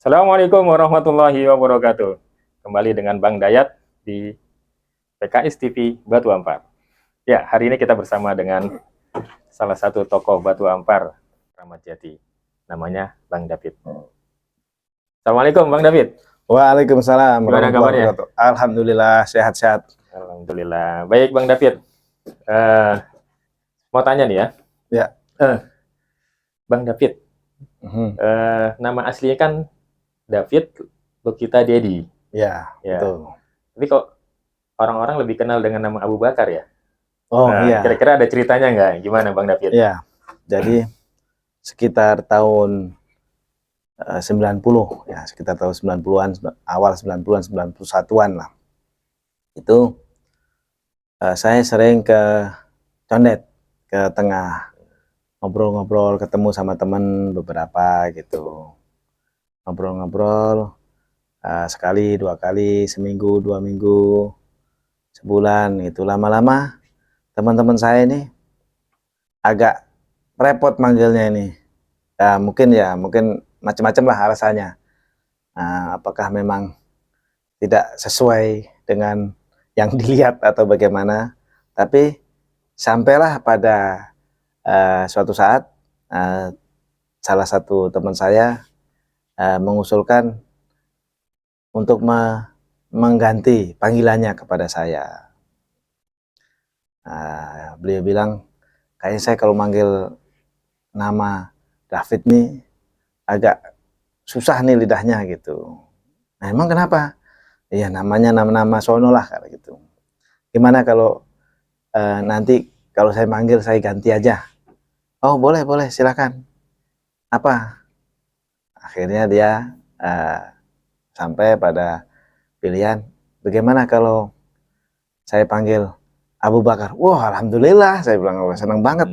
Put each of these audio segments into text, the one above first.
Assalamualaikum warahmatullahi wabarakatuh. Kembali dengan Bang Dayat di PKS TV Batu Ampar. Ya, hari ini kita bersama dengan salah satu tokoh Batu Ampar, Ramat Jati. Namanya Bang David. Assalamualaikum Bang David. Waalaikumsalam Gimana warahmatullahi kabarnya? wabarakatuh. Alhamdulillah sehat-sehat. Alhamdulillah. Baik Bang David. Mau tanya nih ya. Ya. Bang David. Nama aslinya kan David Lukita Dedi. Ya, betul. Tapi kok orang-orang lebih kenal dengan nama Abu Bakar ya? Oh Nah, iya. kira-kira ada ceritanya nggak? Gimana Bang David? Ya, jadi sekitar tahun 90 ya, sekitar tahun 90-an, awal 90-an, 91-an lah. Itu saya sering ke Condet, ke tengah, ngobrol-ngobrol, ketemu sama teman beberapa gitu. Ngobrol-ngobrol sekali, dua kali, seminggu, 2 minggu, sebulan gitu. Lama-lama teman-teman saya ini agak repot manggilnya ini. Mungkin macam-macam lah alasannya. Apakah memang tidak sesuai dengan yang dilihat atau bagaimana? Tapi sampailah pada suatu saat salah satu teman saya mengusulkan untuk mengganti panggilannya kepada saya. Beliau bilang, kayaknya saya kalau manggil nama David nih agak susah nih lidahnya gitu. Nah emang kenapa? Ya namanya nama-nama sono lah gitu. Gimana kalau nanti kalau saya manggil saya ganti aja? Oh boleh silakan. Apa? Akhirnya dia sampai pada pilihan, bagaimana kalau saya panggil Abu Bakar? Wah alhamdulillah, saya bilang senang banget.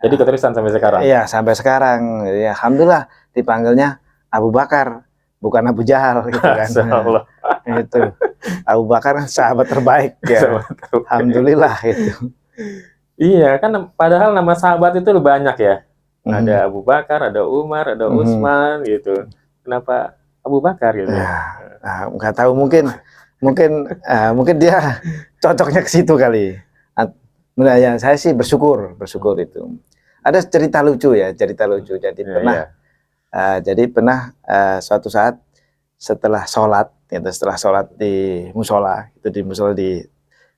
Jadi keterusan sampai sekarang? Iya, sampai sekarang. Ya, alhamdulillah dipanggilnya Abu Bakar, bukan Abu Jahal gitu kan. Allah. Itu. Abu Bakar sahabat terbaik ya. Alhamdulillah itu. Iya, kan padahal nama sahabat itu banyak ya. Ada Abu Bakar, ada Umar, ada Utsman gitu. Kenapa Abu Bakar gitu? Nggak tahu, mungkin dia cocoknya ke situ kali. Nah, ya saya sih bersyukur itu. Ada cerita lucu. Jadi pernah suatu saat setelah sholat di musola, di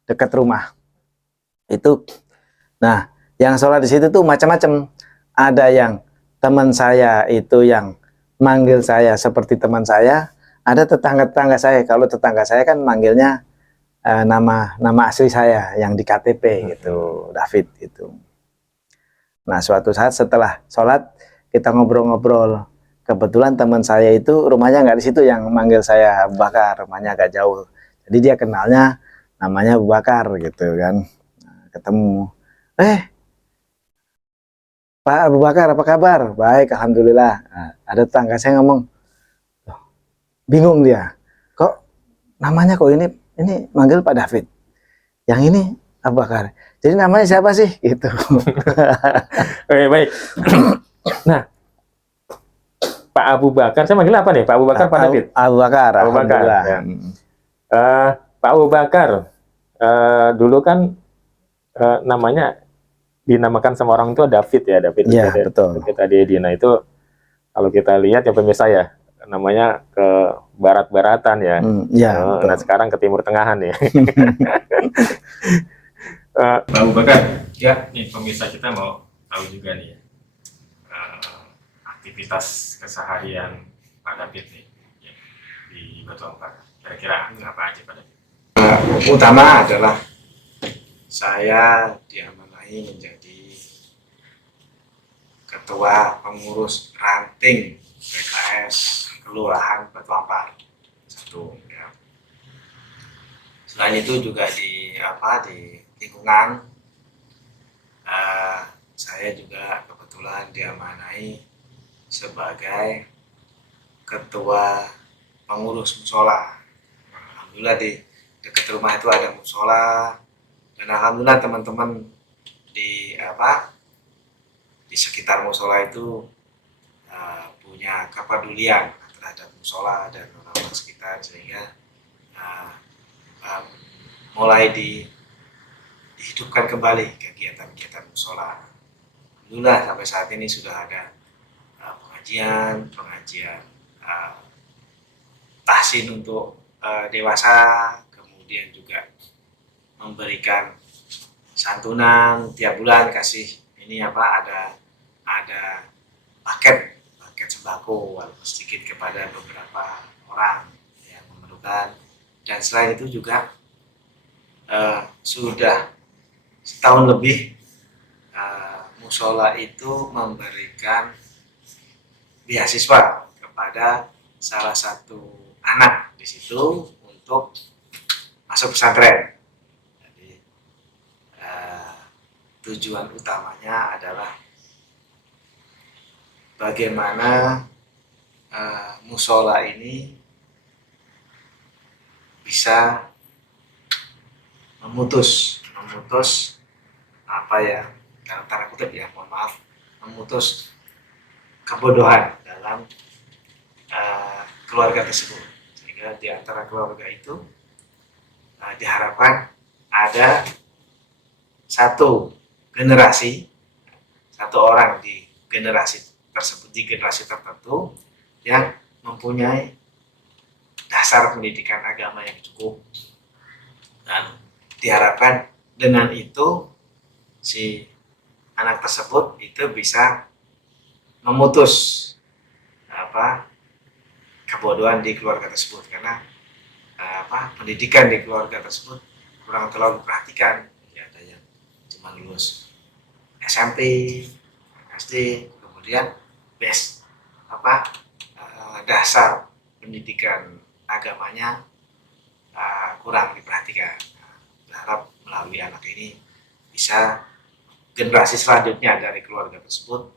dekat rumah itu. Nah, yang sholat di situ tuh macam-macam. Ada yang teman saya itu yang manggil saya seperti teman saya. Ada tetangga-tetangga saya. Kalau tetangga saya kan manggilnya nama asli saya yang di KTP gitu, David gitu. Nah, suatu saat setelah sholat kita ngobrol-ngobrol. Kebetulan teman saya itu rumahnya nggak di situ yang manggil saya Abu Bakar, rumahnya agak jauh. Jadi dia kenalnya namanya Abu Bakar gitu kan. Nah, ketemu, Pak Abu Bakar apa kabar? Baik, alhamdulillah. Nah, ada tetangga saya ngomong, bingung dia, kok namanya kok ini manggil Pak David, yang ini Abu Bakar. Jadi namanya siapa sih? Gitu. Oke, baik. Nah, Pak Abu Bakar, saya manggil apa nih? Pak Abu Bakar, Pak David? Abu Bakar, Abu Bakar. Ya. Pak Abu Bakar, dulu kan namanya dinamakan sama orang tua David ya, David. Ya, betul. Kita di Nah itu kalau kita lihat ya pemirsa ya, namanya ke barat-baratan ya. Nah sekarang ke timur tengahan ya. Pak Abu Bakar, ya nih pemirsa kita mau tahu juga nih ya, aktivitas keseharian Pak David nih ya, di Batu Ampar. Kira-kira apa aja Pak David? Utama adalah saya diamanai menjadi ketua pengurus ranting PKS Kelurahan Batu Ampar 1 ya. Selain itu juga di lingkungan saya juga kebetulan diamanai sebagai ketua pengurus musola. Alhamdulillah di dekat rumah itu ada musola, dan alhamdulillah teman-teman di sekitar musola itu punya kepedulian terhadap musola dan orang-orang sekitar, sehingga mulai dihidupkan kembali kegiatan-kegiatan musola. Alhamdulillah sampai saat ini sudah ada pengajian tahsin untuk dewasa, kemudian juga memberikan santunan tiap bulan, kasih ini ada paket sembako walaupun sedikit kepada beberapa orang yang memerlukan. Dan selain itu juga sudah setahun lebih musola itu memberikan beasiswa kepada salah satu anak di situ untuk masuk pesantren. Jadi tujuan utamanya adalah bagaimana musola ini bisa memutus dalam tanda kutip memutus kebodohan dalam keluarga tersebut, sehingga di antara keluarga itu diharapkan ada satu orang di generasi tertentu yang mempunyai dasar pendidikan agama yang cukup, dan diharapkan dengan itu si anak tersebut itu bisa memutus kebodohan di keluarga tersebut, karena pendidikan di keluarga tersebut kurang terlalu diperhatikan. Ya, ada yang cuma lulus SMP, SD, kemudian dasar pendidikan agamanya kurang diperhatikan. Berharap melalui anak ini bisa generasi selanjutnya dari keluarga tersebut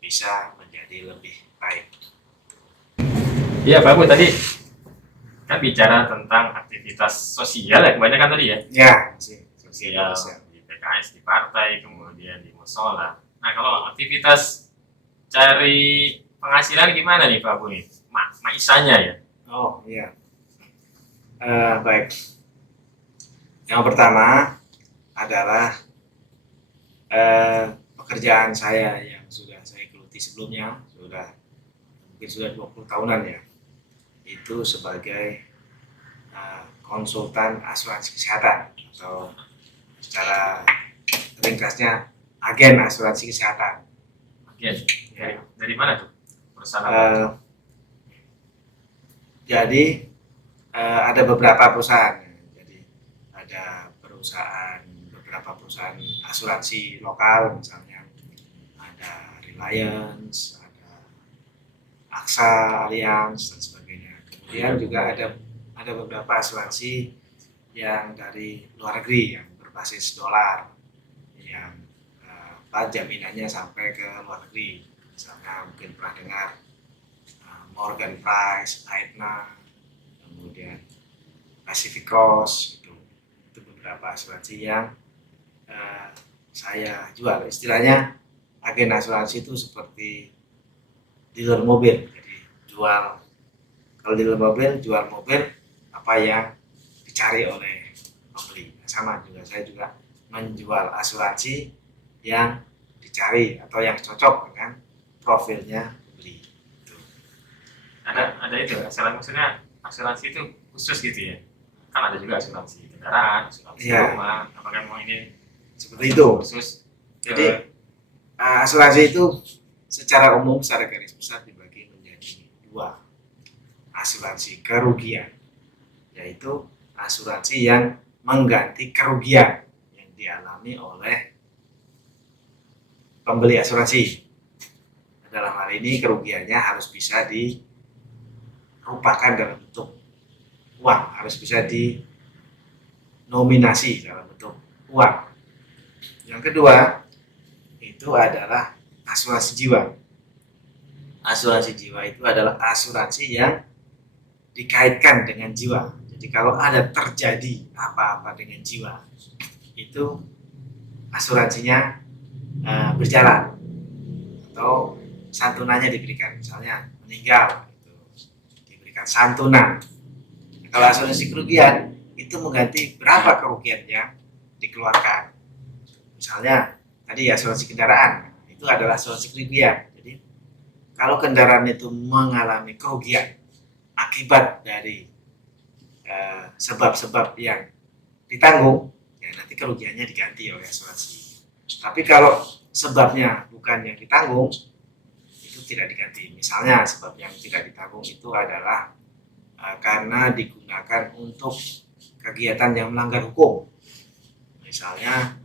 bisa menjadi lebih baik. Iya Pak Bu, tadi kan bicara tentang aktivitas sosial ya kebanyakan tadi ya? Ya, sosial di PKS, di partai, kemudian di musola. Nah kalau aktivitas cari penghasilan gimana nih Pak Bu nih? Maisanya ya? Oh iya, baik. Yang pertama adalah pekerjaan saya yang sudah saya geluti sebelumnya, mungkin sudah 20 tahunan ya, itu sebagai konsultan asuransi kesehatan, atau secara ringkasnya agen asuransi kesehatan. Agen? Ya. Dari mana tuh perusahaan? Jadi ada beberapa perusahaan. Jadi ada beberapa perusahaan asuransi lokal, misalnya ada Reliance, ada AXA, Allianz dan sebagainya. Kemudian juga ada beberapa asuransi yang dari luar negeri yang berbasis dolar, yang jaminannya sampai ke luar negeri. Misalnya mungkin pernah dengar Morgan Price, Aetna, kemudian Pacific Cross, itu beberapa asuransi yang saya jual. Istilahnya agen asuransi itu seperti dealer mobil. Jadi kalau dealer mobil, jual mobil apa yang dicari oleh pembeli. Sama juga, saya juga menjual asuransi yang dicari atau yang cocok dengan profilnya pembeli. Ada itu maksudnya asuransi itu khusus gitu ya? Kan ada juga asuransi kendaraan, asuransi rumah. Apakah mau ini seperti itu? Khusus. Jadi asuransi itu secara umum, secara garis besar dibagi menjadi dua. Asuransi kerugian, yaitu asuransi yang mengganti kerugian yang dialami oleh pembeli asuransi. Dalam hal ini kerugiannya harus bisa dirupakan dalam bentuk uang, harus bisa dinominasi dalam bentuk uang. Yang kedua itu adalah asuransi jiwa. Asuransi jiwa itu adalah asuransi yang dikaitkan dengan jiwa. Jadi kalau ada terjadi apa-apa dengan jiwa, itu asuransinya berjalan atau santunannya diberikan. Misalnya meninggal itu diberikan santunan. Kalau asuransi kerugian itu mengganti berapa kerugian yang dikeluarkan. Misalnya tadi asuransi kendaraan itu adalah asuransi kerugian. Jadi kalau kendaraan itu mengalami kerugian akibat dari sebab-sebab yang ditanggung, ya nanti kerugiannya diganti oleh asuransi. Tapi kalau sebabnya bukan yang ditanggung, itu tidak diganti. Misalnya sebab yang tidak ditanggung itu adalah karena digunakan untuk kegiatan yang melanggar hukum. Misalnya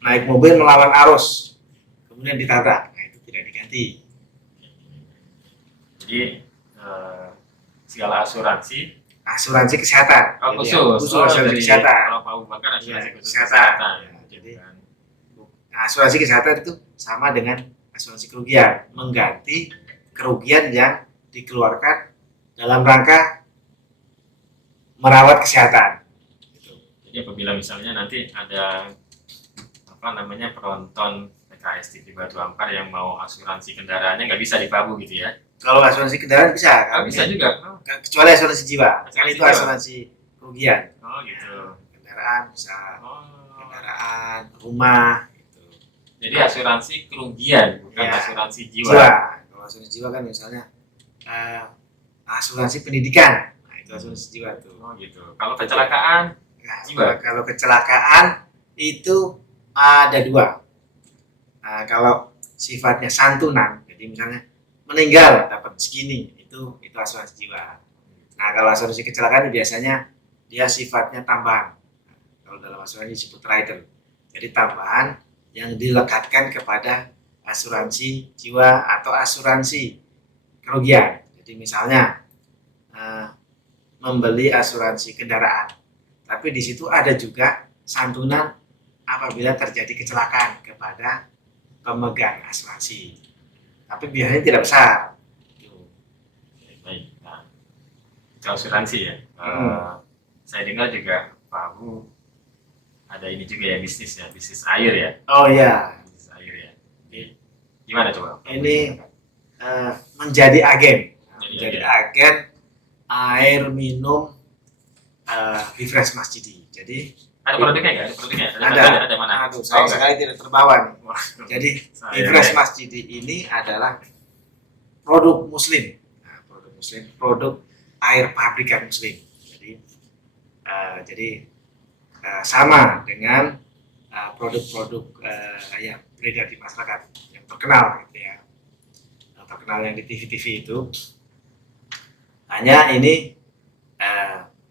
naik mobil melawan arus, kemudian ditabrak, nah itu tidak diganti. Jadi segala asuransi kesehatan. khusus asuransi kesehatan. Kalau Pak Bakar asuransi Ya, khusus kesehatan. Ya, jadi asuransi kesehatan itu sama dengan asuransi kerugian, mengganti kerugian yang dikeluarkan dalam rangka merawat kesehatan. Jadi apabila misalnya nanti ada penonton PKS TV Batu Ampar yang mau asuransi kendaraannya nggak bisa dipabu gitu ya? Kalau asuransi kendaraan bisa, kan? Bisa juga. Kecuali asuransi jiwa, kan itu asuransi kerugian. Oh gitu. Kendaraan bisa, kendaraan, rumah. Gitu. Jadi asuransi kerugian, bukan Ya, asuransi jiwa. Kalau asuransi jiwa kan misalnya asuransi pendidikan, nah itu asuransi jiwa tuh. Oh gitu. Kalau kecelakaan Nah, jiwa. kalau kecelakaan itu ada dua. Nah, kalau sifatnya santunan, jadi misalnya meninggal dapat segini, itu asuransi jiwa. Nah, kalau asuransi kecelakaan biasanya dia sifatnya tambahan. Kalau dalam asuransi disebut rider. Jadi tambahan yang dilekatkan kepada asuransi jiwa atau asuransi kerugian. Jadi misalnya membeli asuransi kendaraan, tapi di situ ada juga santunan apabila terjadi kecelakaan kepada pemegang asuransi. Tapi biasanya tidak besar. Baik. Nah, itu asuransi ya. Saya dengar juga Pak Abu ada ini juga ya, bisnis air ya. Oh ya. Bisnis air ya. Jadi gimana coba? Ini menjadi agen air minum Bifresh Masjidi. Jadi ada produknya nggak? Ada mana? Aduh, saya sekali tidak terbawa nih. Jadi Bifresh ya. Masjidi ini adalah produk Muslim. Nah, produk air pabrikan Muslim. Jadi sama dengan produk-produk yang beredar di masyarakat yang terkenal gitu ya. Yang terkenal yang di TV-TV itu. Hanya ini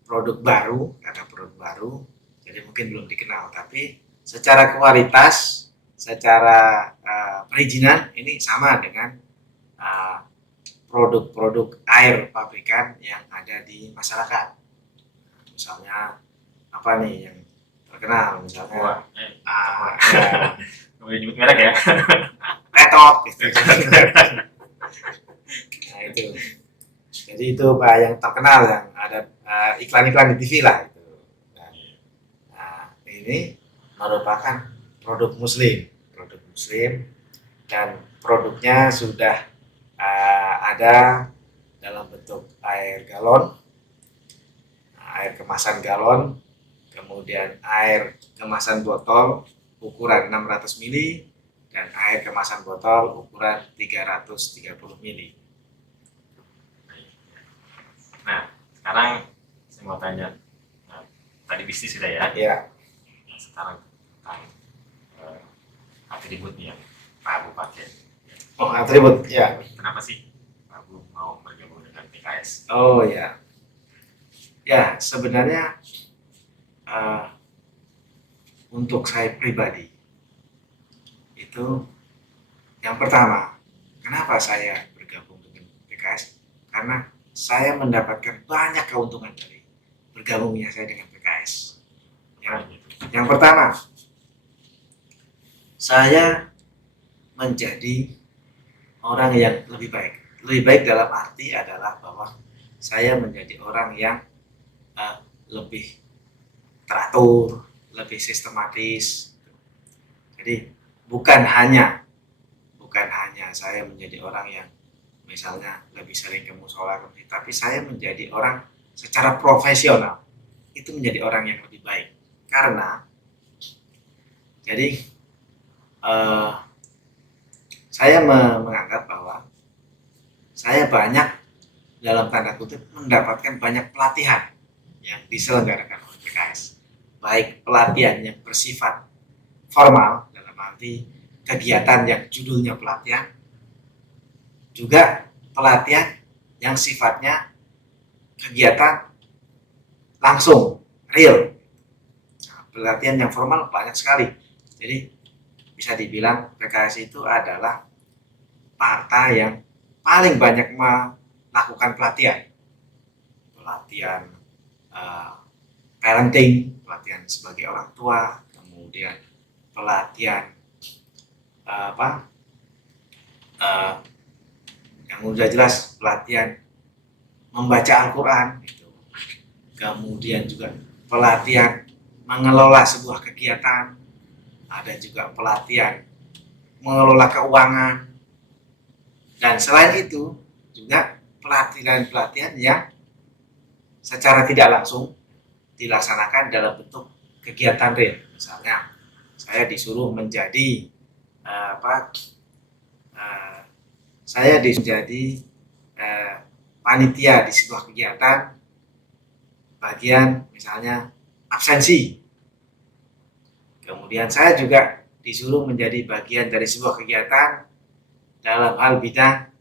produk baru, jadi mungkin belum dikenal, tapi secara kualitas, secara perizinan ini sama dengan produk-produk air pabrikan yang ada di masyarakat. Misalnya apa nih yang terkenal, misalnya boleh nyebut merek ya? Petot gitu. Nah itu. Jadi itu Pak yang terkenal yang ada iklan-iklan di TV lah itu. Nah, ini merupakan produk Muslim dan produknya sudah ada dalam bentuk air galon, air kemasan galon, kemudian air kemasan botol ukuran 600 ml dan air kemasan botol ukuran 330 ml. Nah, sekarang saya mau tanya, tadi bisnis sudah ya? Ya. Nah, sekarang tentang atribut yang Pak Abu pakai. Oh, atribut, ya. Kenapa sih Pak Abu mau bergabung dengan PKS? Oh ya. Ya, sebenarnya untuk saya pribadi itu yang pertama, kenapa saya bergabung dengan PKS? Karena saya mendapatkan banyak keuntungan dari bergabungnya saya dengan PKS. Yang pertama, saya menjadi orang yang lebih baik. Lebih baik dalam arti adalah bahwa saya menjadi orang yang lebih teratur, lebih sistematis. Jadi bukan hanya saya menjadi orang yang misalnya lebih sering ke musola, tapi saya menjadi orang secara profesional itu menjadi orang yang lebih baik. Karena jadi saya menganggap bahwa saya banyak dalam tanda kutip mendapatkan banyak pelatihan yang diselenggarakan oleh PKS, baik pelatihan yang bersifat formal dalam arti kegiatan yang judulnya pelatihan, juga pelatihan yang sifatnya kegiatan langsung real. Nah, pelatihan yang formal banyak sekali. Jadi bisa dibilang PKS itu adalah partai yang paling banyak melakukan pelatihan parenting, pelatihan sebagai orang tua, kemudian pelatihan yang udah jelas pelatihan membaca Al-Quran gitu. Kemudian juga pelatihan mengelola sebuah kegiatan, ada juga pelatihan mengelola keuangan, dan selain itu juga pelatihan-pelatihan yang secara tidak langsung dilaksanakan dalam bentuk kegiatan real. Misalnya saya disuruh menjadi panitia di sebuah kegiatan, bagian misalnya absensi. Kemudian saya juga disuruh menjadi bagian dari sebuah kegiatan dalam hal bidang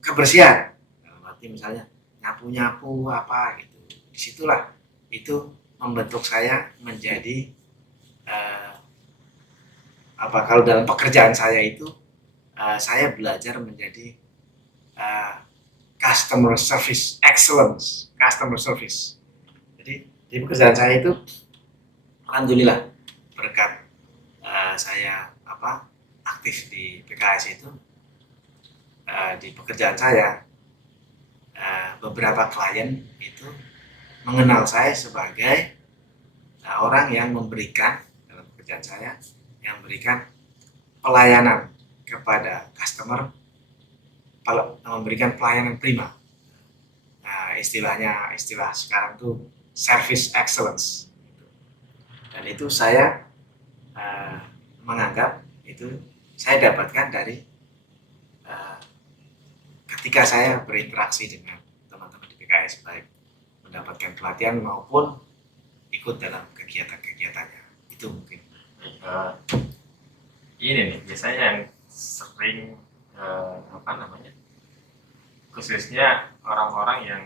kebersihan. Dalam arti misalnya nyapu-nyapu apa gitu. Disitulah itu membentuk saya menjadi kalau dalam pekerjaan saya itu saya belajar menjadi customer service excellence, customer service. Jadi di pekerjaan saya itu alhamdulillah berkat saya aktif di PKS itu, di pekerjaan saya beberapa klien itu mengenal saya sebagai orang yang memberikan dalam pekerjaan saya yang memberikan pelayanan kepada customer, memberikan pelayanan prima. Nah, istilah sekarang tuh service excellence. Dan itu saya menganggap itu saya dapatkan dari ketika saya berinteraksi dengan teman-teman di PKS, baik mendapatkan pelatihan maupun ikut dalam kegiatan-kegiatannya. Itu mungkin. Ini nih biasanya yang sering khususnya orang-orang yang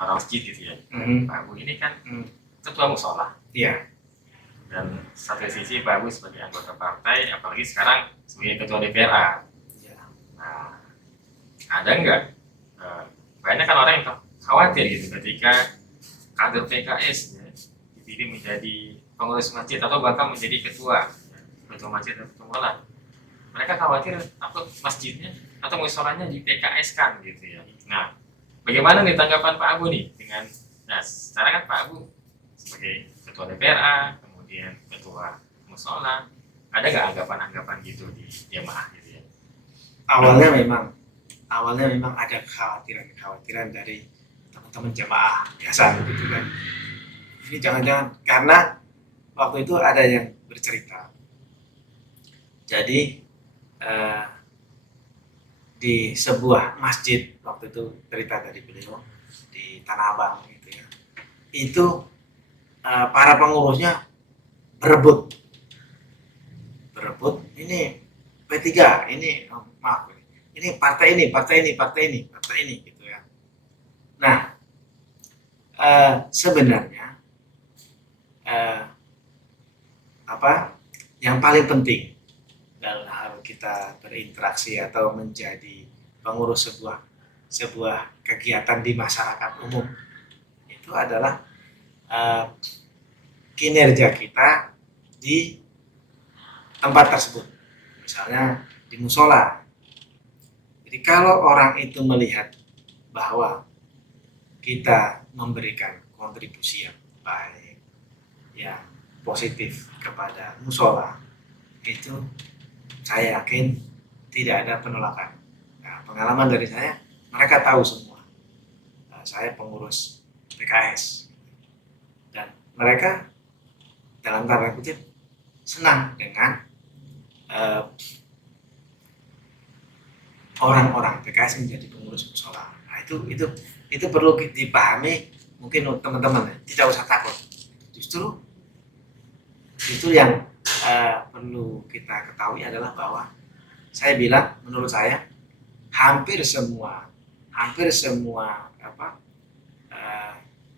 orang masjid gitu ya. Pak Abu ini kan ketua musola. Iya. Dan satu sisi Pak Abu sebagai anggota partai, apalagi sekarang sebagai ketua DPRA. Iya. Nah, ada nggak banyak kan orang yang khawatir gitu ketika kader PKS ya, dipilih menjadi pengurus masjid atau bahkan menjadi ketua masjid atau ketua musola. Mereka khawatir apa masjidnya atau musolanya di PKS kan gitu ya. Nah, bagaimana nih tanggapan Pak Abu nih dengan sekarang kan Pak Abu sebagai ketua DPRA, kemudian ketua musola, ada nggak anggapan-anggapan gitu di jemaah gitu ya? Awalnya memang ada kekhawatiran dari teman-teman jemaah biasa gitu kan. Ini jangan-jangan karena waktu itu ada yang bercerita. Jadi di sebuah masjid waktu itu cerita dari beliau di Tanah Abang gitu ya. Itu para pengurusnya berebut ini P3, ini maaf, ini partai ini gitu ya. Nah, sebenarnya yang paling penting dalam hal kita berinteraksi atau menjadi pengurus sebuah kegiatan di masyarakat umum itu adalah kinerja kita di tempat tersebut, misalnya di musola. Jadi kalau orang itu melihat bahwa kita memberikan kontribusi yang baik, yang positif kepada musola, itu saya yakin tidak ada penolakan. Nah, pengalaman dari saya, mereka tahu semua. Saya pengurus PKS dan mereka dalam tanda kutip senang dengan orang-orang PKS menjadi pengurus musola. Nah, itu perlu dipahami, mungkin teman-teman tidak usah takut. Justru itu yang perlu kita ketahui adalah bahwa saya bilang, menurut saya hampir semua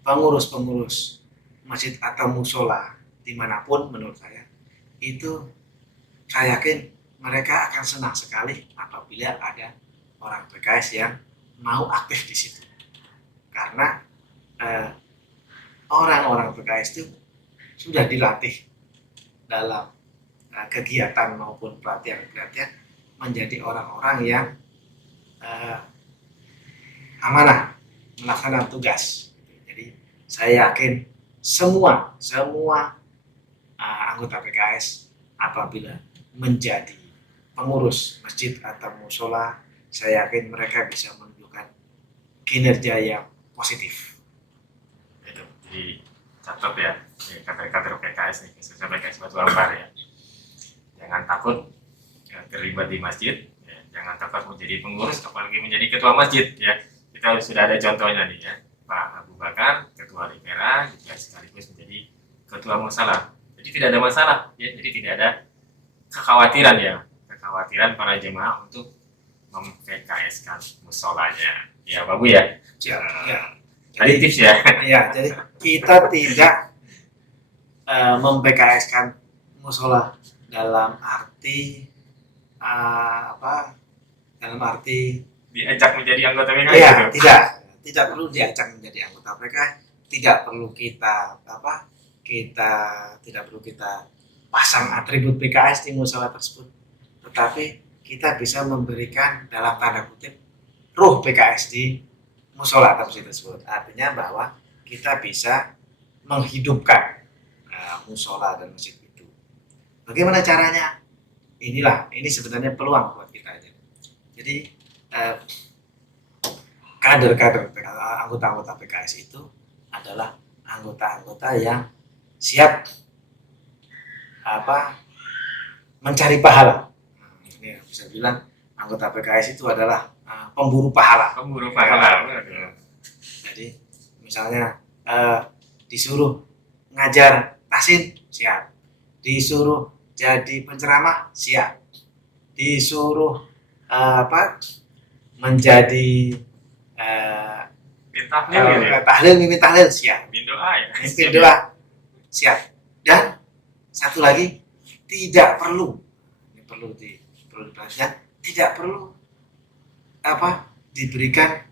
pengurus masjid atau musola dimanapun, menurut saya itu, saya yakin mereka akan senang sekali apabila ada orang PKS yang mau aktif di situ, karena orang-orang PKS itu sudah dilatih dalam kegiatan maupun pelatihan menjadi orang-orang yang amanah melaksanakan tugas. Jadi saya yakin semua anggota PKS apabila menjadi pengurus masjid atau musola, saya yakin mereka bisa menunjukkan kinerja yang positif. Itu jadi catat ya, kader-kader PKS nih, khususnya PKS Batu Ampar ya. Jangan takut terlibat di masjid, ya. Jangan takut menjadi pengurus, apalagi menjadi ketua masjid ya. Kita sudah ada contohnya nih ya, Pak Abu Bakar, ketua Ripera, juga sekaligus menjadi ketua musola. Jadi tidak ada masalah, ya. Jadi tidak ada kekhawatiran para jemaah untuk mem-PKS-kan musolanya. Ya, Pak Bu ya. Ya. Tadi tips ya. Ya, jadi kita tidak mem-PKS-kan musola dalam arti dalam arti Diajak menjadi anggota PKS. ya, gitu. tidak perlu diajak menjadi anggota PKS, tidak perlu kita tidak perlu kita pasang atribut PKS di musola tersebut, tetapi kita bisa memberikan dalam tanda kutip ruh PKS di musola atau masjid tersebut. Artinya bahwa kita bisa menghidupkan musola dan masjid itu. Bagaimana caranya? Ini sebenarnya peluang buat kita aja. Jadi kader-kader anggota-anggota PKS itu adalah anggota-anggota yang siap mencari pahala. Ini bisa bilang anggota PKS itu adalah pemburu pahala. Jadi misalnya disuruh ngajar tahsin, siap. Disuruh jadi penceramah, siap. Disuruh menjadi tahlil, mimpin tahlil, siap. Mimpin doa, siap. Dan satu lagi, tidak perlu, ini perlu diperhatikan, tidak perlu diberikan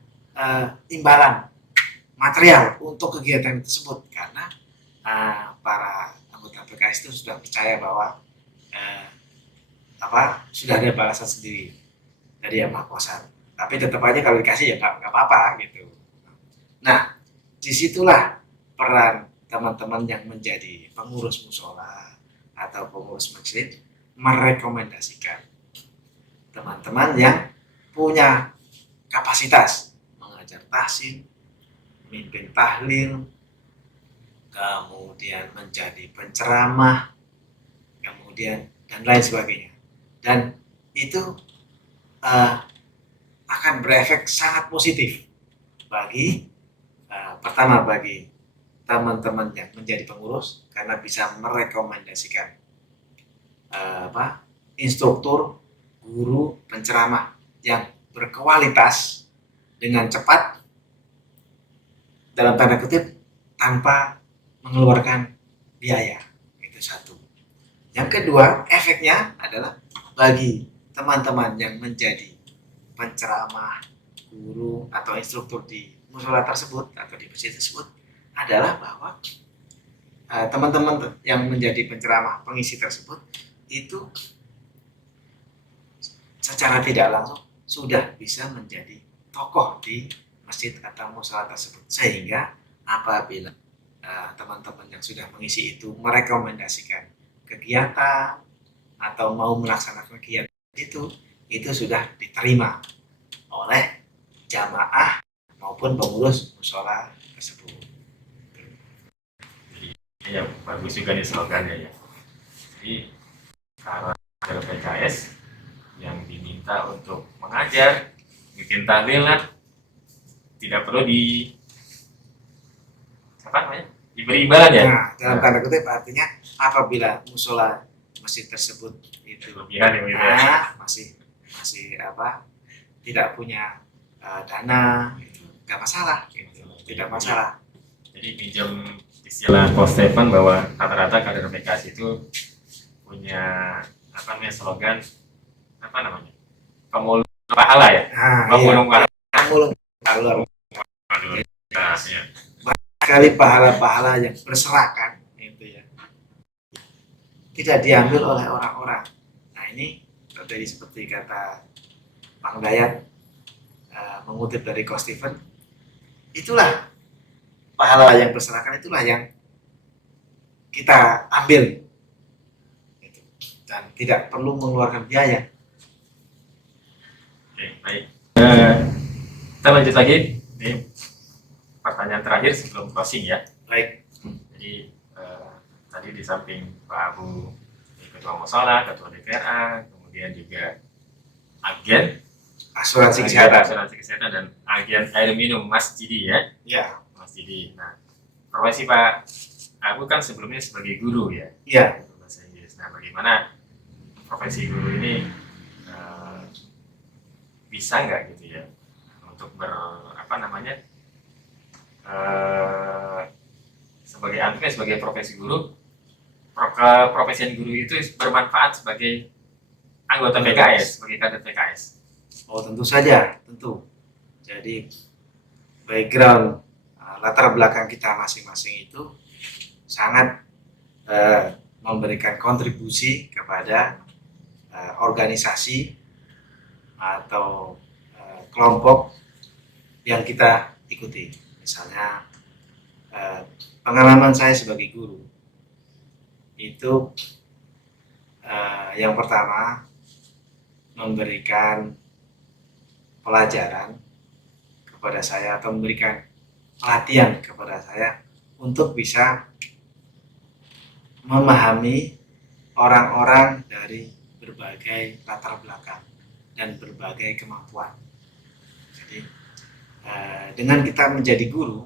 imbalan material untuk kegiatan tersebut, karena para anggota PKS itu sudah percaya bahwa sudah ada balasan sendiri dari Yang Maha Kuasa. Tapi tetap aja kalau dikasih ya nggak apa-apa gitu. Nah, disitulah peran teman-teman yang menjadi pengurus musola atau pengurus masjid merekomendasikan teman-teman yang punya kapasitas mengajar tahsin, memimpin tahlil, kemudian menjadi penceramah, kemudian dan lain sebagainya. Dan itu akan berefek sangat positif bagi pertama bagi teman-teman yang menjadi pengurus, karena bisa merekomendasikan instruktur, guru, penceramah yang berkualitas dengan cepat, dalam tanda kutip, tanpa mengeluarkan biaya. Itu satu. Yang kedua, efeknya adalah bagi teman-teman yang menjadi penceramah, guru atau instruktur di musola tersebut atau di masjid tersebut adalah bahwa teman-teman yang menjadi penceramah, pengisi tersebut itu secara tidak langsung sudah bisa menjadi tokoh di masjid atau musola tersebut, sehingga apabila teman-teman yang sudah mengisi itu merekomendasikan kegiatan atau mau melaksanakan kegiatan itu sudah diterima oleh jamaah maupun pengurus mushola tersebut. Ya, bagus juga nih slogannya ya. Jadi para kader PKS yang diminta untuk mengajar, bikin tahlilan, tidak perlu apa namanya, diberi imbalan ya. Nah, dalam tanda kutip artinya apabila musola masjid tersebut itu Kelebihan ya, gitu ya. masih apa tidak punya dana, itu nggak masalah, gitu. Tidak masalah. Jadi pinjam istilah Coach Stephen bahwa rata-rata kader PKS itu punya apa namanya slogan apa namanya, pemulung pahala ya, Nah, pemulung pahala. pemulung pahala. Waduh, nah, ya. Kali pahala-pahala yang berserakan itu ya tidak diambil oleh orang-orang. Nah, ini tadi seperti kata Bang Dayat mengutip dari Coach Stephen, itulah pahala yang berserakan, itulah yang kita ambil gitu. Dan tidak perlu mengeluarkan biaya. Oke, baik. Kita lanjut lagi. Ini pertanyaan terakhir sebelum closing ya. Baik. Jadi tadi di samping Pak Abu, Ketua Mushola, Ketua DPRA, kemudian juga agen Asuransi kesehatan. asuransi kesehatan dan agen air minum Mas Jidi ya. Ya. Mas Jidi. Nah, profesi Pak Abu kan sebelumnya sebagai guru ya. Iya. Bahasa Inggris. Nah, bagaimana profesi guru ini bisa nggak gitu ya untuk apa namanya sebagai anaknya sebagai profesi guru, profesi guru itu bermanfaat sebagai anggota PKS, sebagai kader PKS. Oh, tentu saja, tentu. Jadi background latar belakang kita masing-masing itu sangat memberikan kontribusi kepada organisasi atau kelompok yang kita ikuti. Misalnya pengalaman saya sebagai guru itu yang pertama memberikan pelajaran kepada saya atau memberikan pelatihan kepada saya untuk bisa memahami orang-orang dari berbagai latar belakang dan berbagai kemampuan. Jadi dengan kita menjadi guru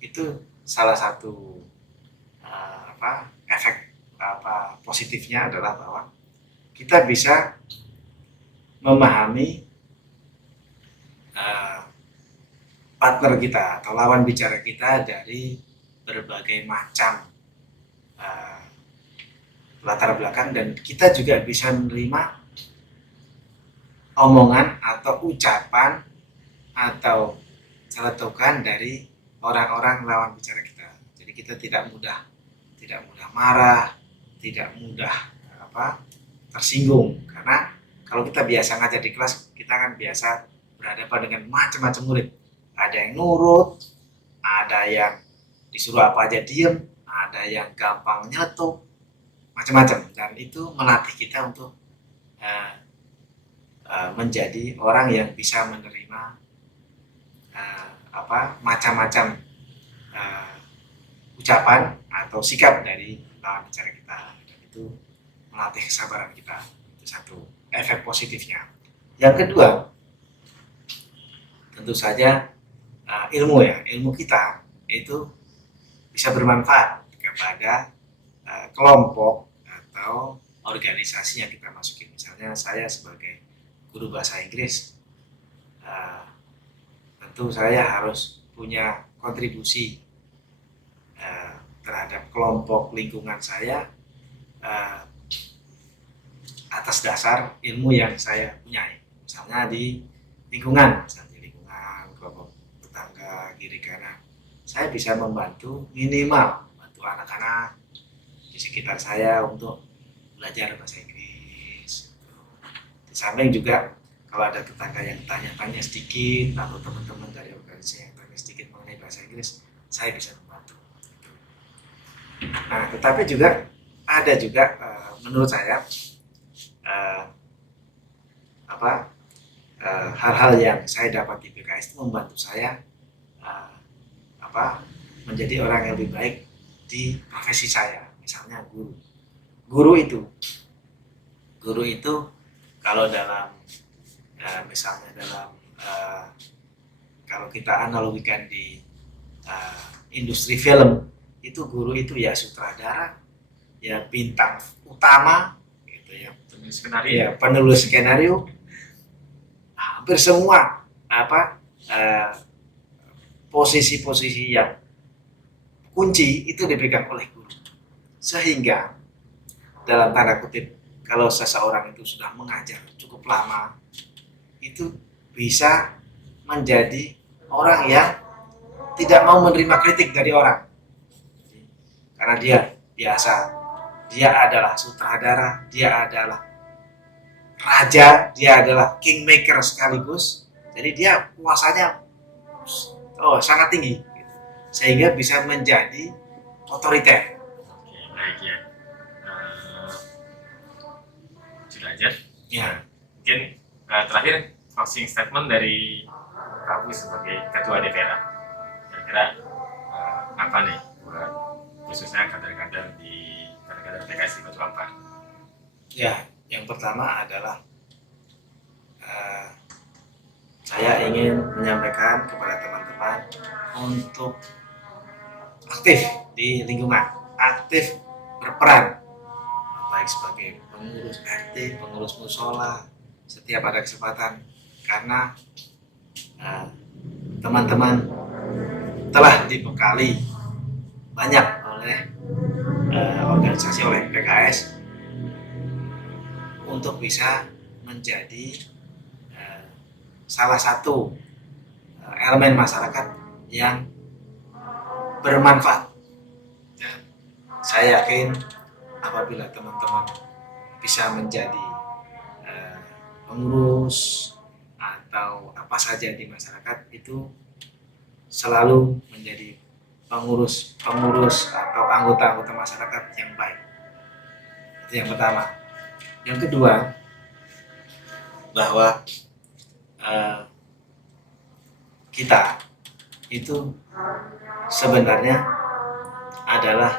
itu salah satu efek positifnya adalah bahwa kita bisa memahami partner kita atau lawan bicara kita dari berbagai macam latar belakang, dan kita juga bisa menerima omongan atau ucapan atau celetukan dari orang-orang lawan bicara kita. Jadi kita tidak mudah marah, tidak mudah tersinggung, karena kalau kita biasa ngajar di kelas, kita kan biasa berhadapan dengan macam-macam murid. Ada yang nurut, ada yang disuruh apa aja diem, ada yang gampang nyeletuk, macam-macam. Dan itu melatih kita untuk menjadi orang yang bisa menerima macam-macam ucapan atau sikap dari lawan bicara kita. Dan itu melatih kesabaran kita. Itu satu efek positifnya. Yang kedua, tentu saja ilmu kita itu bisa bermanfaat kepada kelompok atau organisasi yang kita masuki. Misalnya saya sebagai guru bahasa Inggris, tentu saya harus punya kontribusi terhadap kelompok lingkungan saya atas dasar ilmu yang saya punyai. Misalnya di lingkungan, kelompok tetangga, kiri kanan, saya bisa membantu anak-anak di sekitar saya untuk belajar bahasa Inggris. Di samping juga kalau ada tetangga yang tanya-tanya sedikit atau teman-teman dari organisasi yang tanya sedikit mengenai bahasa Inggris, saya bisa membantu. Nah, tetapi juga ada juga menurut saya hal-hal yang saya dapat di PKS itu membantu saya eh, menjadi orang yang lebih baik di profesi saya. Misalnya guru. Guru itu kalau dalam misalnya dalam kalau kita analogikan di industri film, itu guru itu ya sutradara, ya bintang utama gitu ya, penulis skenario, hampir semua posisi-posisi yang kunci itu dipegang oleh guru. Sehingga dalam tanda kutip, kalau seseorang itu sudah mengajar cukup lama, itu bisa menjadi orang yang tidak mau menerima kritik dari orang, karena dia biasa, dia adalah sutradara, dia adalah raja, dia adalah kingmaker sekaligus. Jadi dia kuasanya sangat tinggi, sehingga bisa menjadi otoriter. Oke, baik ya. Sudrajat. Ya, Mungkin terakhir closing statement dari kamu sebagai ketua DPR. Kira-kira apa nih buat khususnya kader-kader PKS di Batu Ampar? ya, yang pertama adalah saya ingin menyampaikan kepada teman-teman untuk aktif di lingkungan, aktif berperan, baik sebagai pengurus RT, pengurus musola, setiap ada kesempatan, karena teman-teman telah dibekali banyak oleh organisasi, oleh PKS untuk bisa menjadi salah satu elemen masyarakat yang bermanfaat. Dan saya yakin apabila teman-teman bisa menjadi pengurus atau apa saja di masyarakat, itu selalu menjadi pengurus atau anggota-anggota masyarakat yang baik. Itu yang pertama. Yang kedua, bahwa kita itu sebenarnya adalah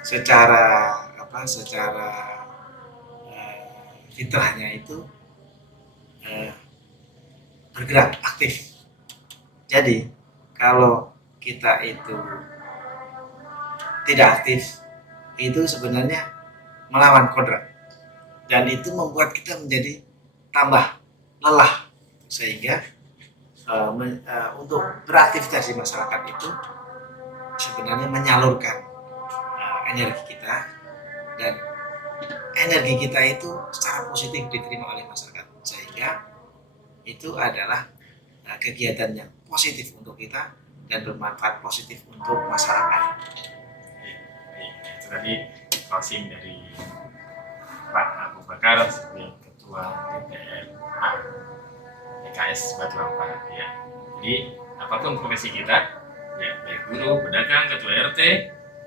secara fitrahnya itu bergerak aktif. Jadi kalau kita itu tidak aktif, itu sebenarnya melawan kodrat, dan itu membuat kita menjadi tambah lelah, sehingga untuk beraktivitas di masyarakat itu sebenarnya menyalurkan energi kita, dan energi kita itu secara positif diterima oleh masyarakat, sehingga itu adalah kegiatan yang positif untuk kita dan bermanfaat positif untuk masyarakat. Itu tadi closing dari Pak Abu Bakar sebagai Ketua DPR PKS Batu Ampar. Ya. Jadi apapun profesi kita, ya baik guru, pedagang, ketua RT,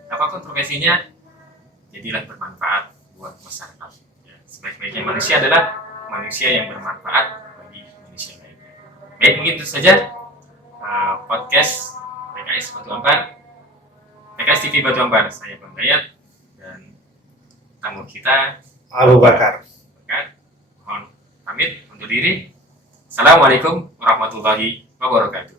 apapun profesinya, jadilah bermanfaat buat masyarakat. Ya, sebaik-baiknya manusia adalah manusia yang bermanfaat bagi manusia lainnya. Baik, mungkin itu saja podcast PKS Batu Ampar, PKS TV Batu Ampar. Saya Bang Dayat dan tamu kita Abu Bakar. Mohon pamit undur diri. Assalamualaikum warahmatullahi wabarakatuh.